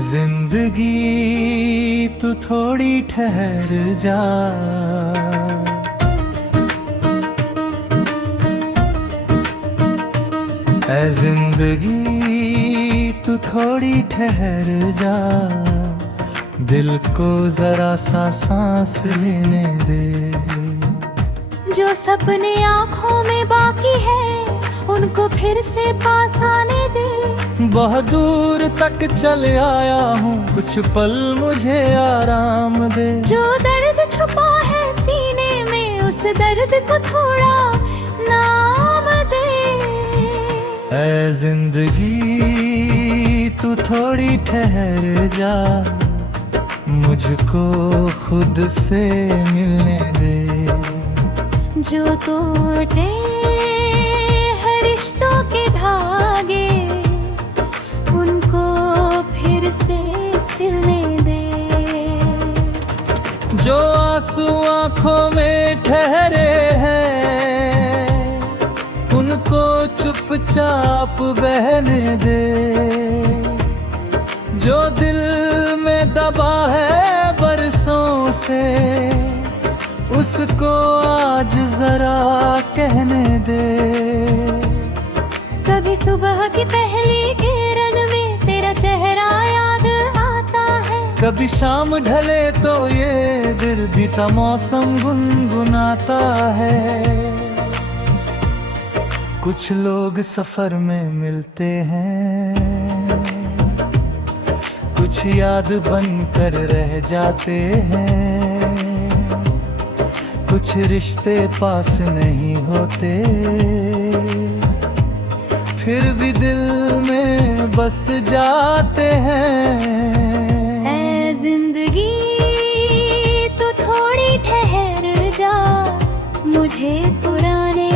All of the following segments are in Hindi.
जिंदगी तू थोड़ी ठहर जा, ऐ जिंदगी तू थोड़ी ठहर जा, दिल को जरा सा सांस लेने दे। जो सपने आँखों में बाकी है उनको फिर से पास आने दे। बहुत दूर तक चल आया हूँ, कुछ पल मुझे आराम दे। जो दर्द छुपा है सीने में उस दर्द को थोड़ा नाम दे। ऐ जिंदगी तू थोड़ी ठहर जा, मुझको खुद से मिलने दे। जो टूटे हैं रिश्तों के धागे उनको फिर से सिलने दे। जो आंसू आंखों में ठहरे हैं उनको चुपचाप बहने दे। जो दिल में दबा है बरसों से उसको आज जरा कहने दे। कभी सुबह की पहली किरण में तेरा चेहरा याद आता है। कभी शाम ढले तो ये दिल बीता मौसम गुनगुनाता है। कुछ लोग सफर में मिलते हैं, कुछ याद बनकर रह जाते हैं। कुछ रिश्ते पास नहीं होते फिर भी दिल में बस जाते हैं। ऐ जिंदगी तू थोड़ी ठहर जा, मुझे पुराने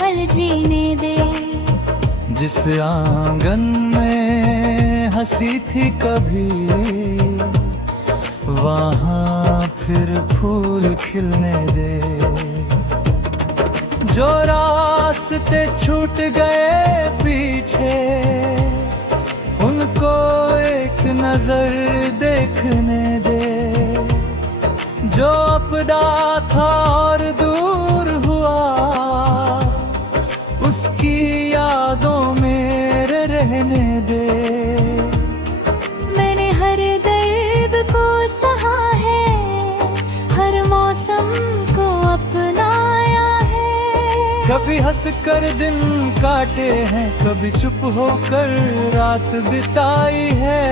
पल जीने दे। जिस आंगन में हंसी थी कभी वहाँ फिर फूल खिलने दे। जो रास्ते छूट गए पीछे उनको एक नजर देखने दे। जो अपना था और दूर हुआ उसकी यादों में रहने दे। मैंने हर दर्द को सहा है, हर मौसम को अपनाया है। कभी हंस कर दिन काटे हैं, कभी चुप होकर रात बिताई है।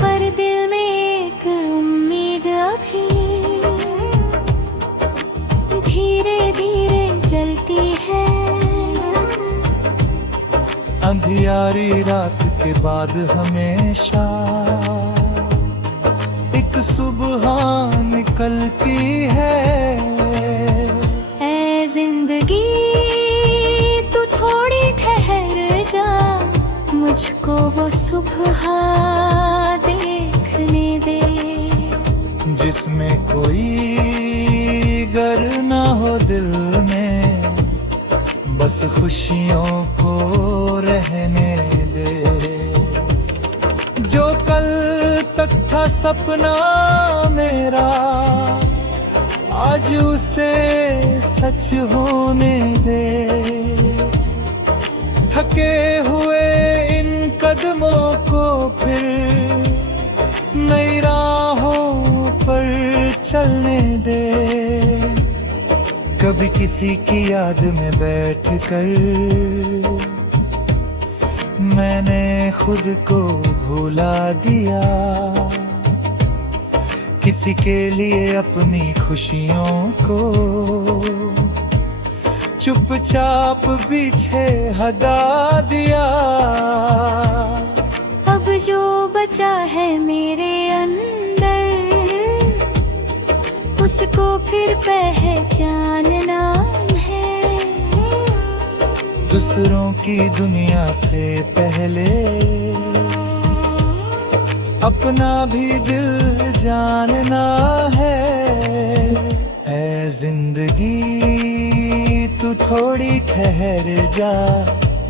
पर दिल में एक उम्मीद अभी धीरे धीरे जलती है। अंधियारी रात के बाद हमेशा एक सुबह निकलती है। ऐ जिंदगी तू थोड़ी ठहर जा, मुझको वो सुबह देखने दे। जिसमें कोई गर ना हो दिल में, बस खुशियों को रहने दे। जो कल तक था सपना मेरा आज उसे सच होने दे। थके हुए इन कदमों को फिर नई राहों पर चलने दे। कभी किसी की याद में बैठकर मैंने खुद को भुला दिया। किसी के लिए अपनी खुशियों को चुपचाप पीछे हटा दिया। अब जो बचा है मेरे अंदर उसको फिर पहचानना है। दूसरों की दुनिया से पहले अपना भी दिल जानना है। ऐ जिंदगी तू थोड़ी ठहर जा,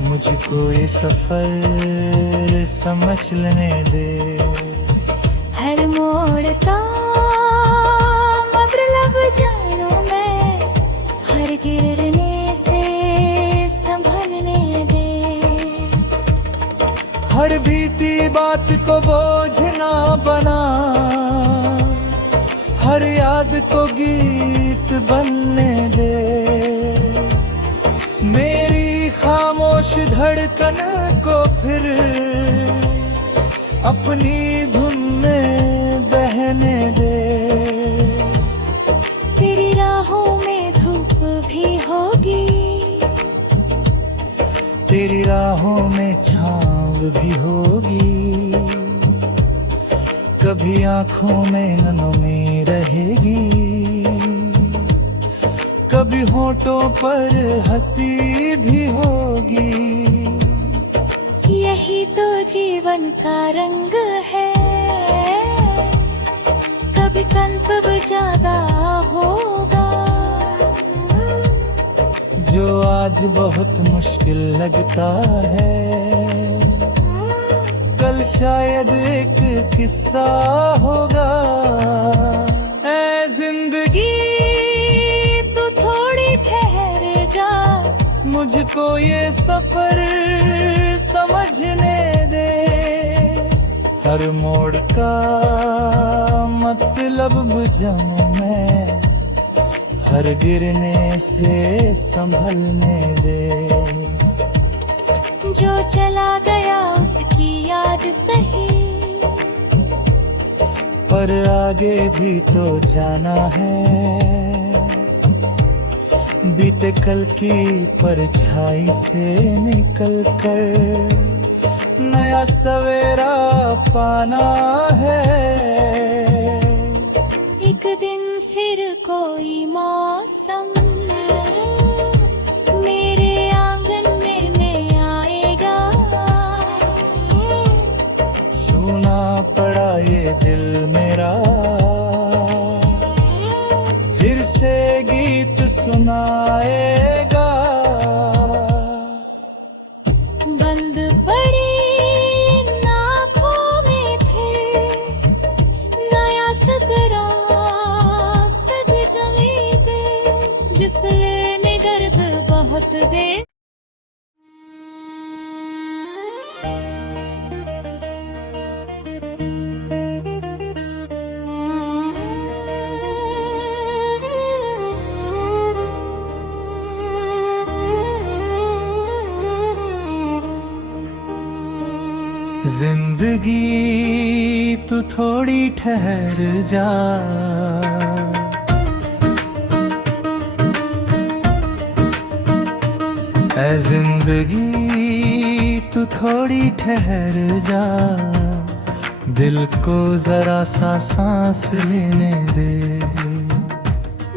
मुझको ये सफर समझ लेने दे। हर मोड़ का मतलब जानू मैं, हर गिरने से संभलने दे। हर बीती बात को बोझ ना बना, हर याद को गीत बनने दे। मेरी खामोश धड़कन को फिर अपनी धुन में बहने दे। तेरी राहों में धूप भी होगी, तेरी राहों में छाँव भी होगी। कभी आँखों में नैनों में रहेगी, कभी होठों पर हंसी भी होगी। यही तो जीवन का रंग है, कभी कंप ज्यादा होगा। जो आज बहुत मुश्किल लगता है, कल शायद एक किस्सा होगा। ऐ जिंदगी तू थोड़ी ठहर जा, मुझको ये सफर समझने दे। हर मोड़ का मतलब जानूं मैं, हर गिरने से संभलने दे। जो चला गया उसकी याद सही, पर आगे भी तो जाना है। बीते कल की परछाई से निकल कर नया सवेरा पाना है। एक दिन फिर कोई मौसम मेरे आंगन में आएगा। सुना पड़ा ये दिल मेरा, फिर से गीत सुनाएगा। बंद पड़ी इन आँखों में फिर नया सदरा सद जमी पे, जिसने दर्द बहुत दे। जिंदगी तू थोड़ी ठहर जा, ऐ जिंदगी तू थोड़ी ठहर जा। दिल को जरा सा सांस लेने दे।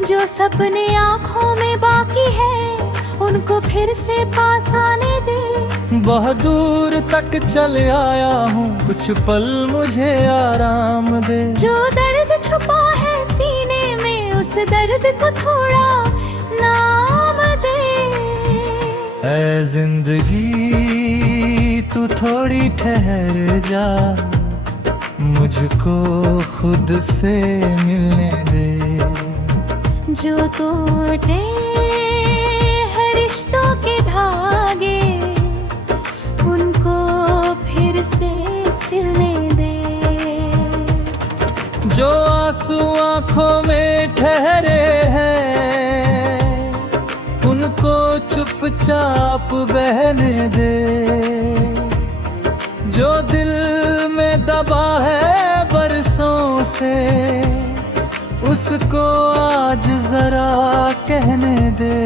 जो सपने आँखों में बाकी है, उनको फिर से पास आने दे। बहुत दूर तक चल आया हूँ, कुछ पल मुझे आराम दे। जो दर्द छुपा है सीने में, उस दर्द को थोड़ा नाम दे। ऐ जिंदगी तू थोड़ी ठहर जा, मुझको खुद से मिलने दे। जो टूटे हैं रिश्तों के धागे, उनको फिर से सिलने दे। जो आंसू आँखों में ठहरे हैं, उनको चुपचाप बहने दे। जो दिल में दबा है बरसों से, उसको आज जरा कहने दे।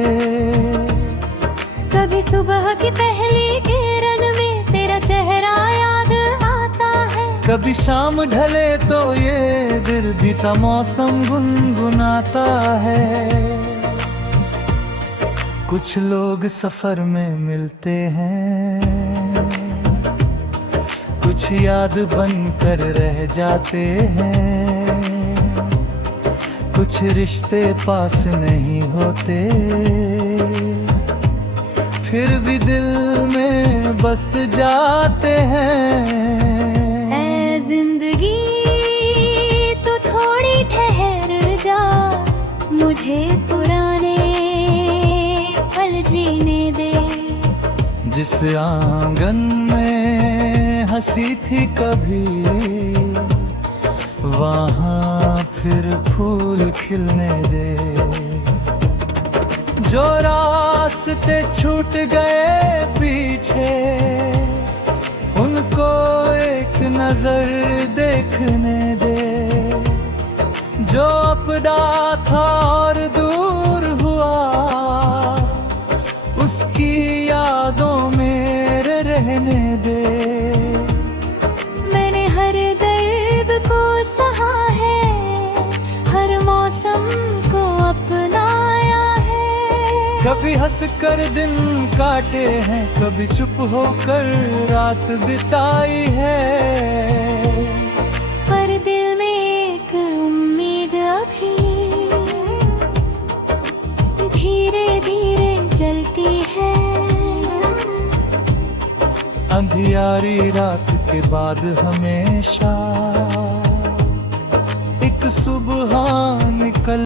कभी सुबह की पहली किरण में तेरा चेहरा याद आता है। कभी शाम ढले तो ये दिल बीता मौसम गुनगुनाता है। कुछ लोग सफर में मिलते हैं, कुछ याद बनकर रह जाते हैं। कुछ रिश्ते पास नहीं होते, फिर भी दिल में बस जाते हैं। ऐ जिंदगी तू थोड़ी ठहर जा, मुझे पुराने पल जीने दे। जिस आंगन में हंसी थी कभी, वहाँ फिर फूल खिलने दे। जो रास्ते छूट गए पीछे, उनको एक नजर देखने दे। जो अपना था और दूर हुआ, उसकी यादों में रहने दे। मैंने हर दर्द को सहा है, हर मौसम को अपनाया है। कभी हंस कर दिन काटे हैं, कभी चुप होकर रात बिताई है। पर दिल में एक उम्मीद अभी धीरे धीरे जलती है। अंधियारी रात के बाद हमेशा एक सुबह निकल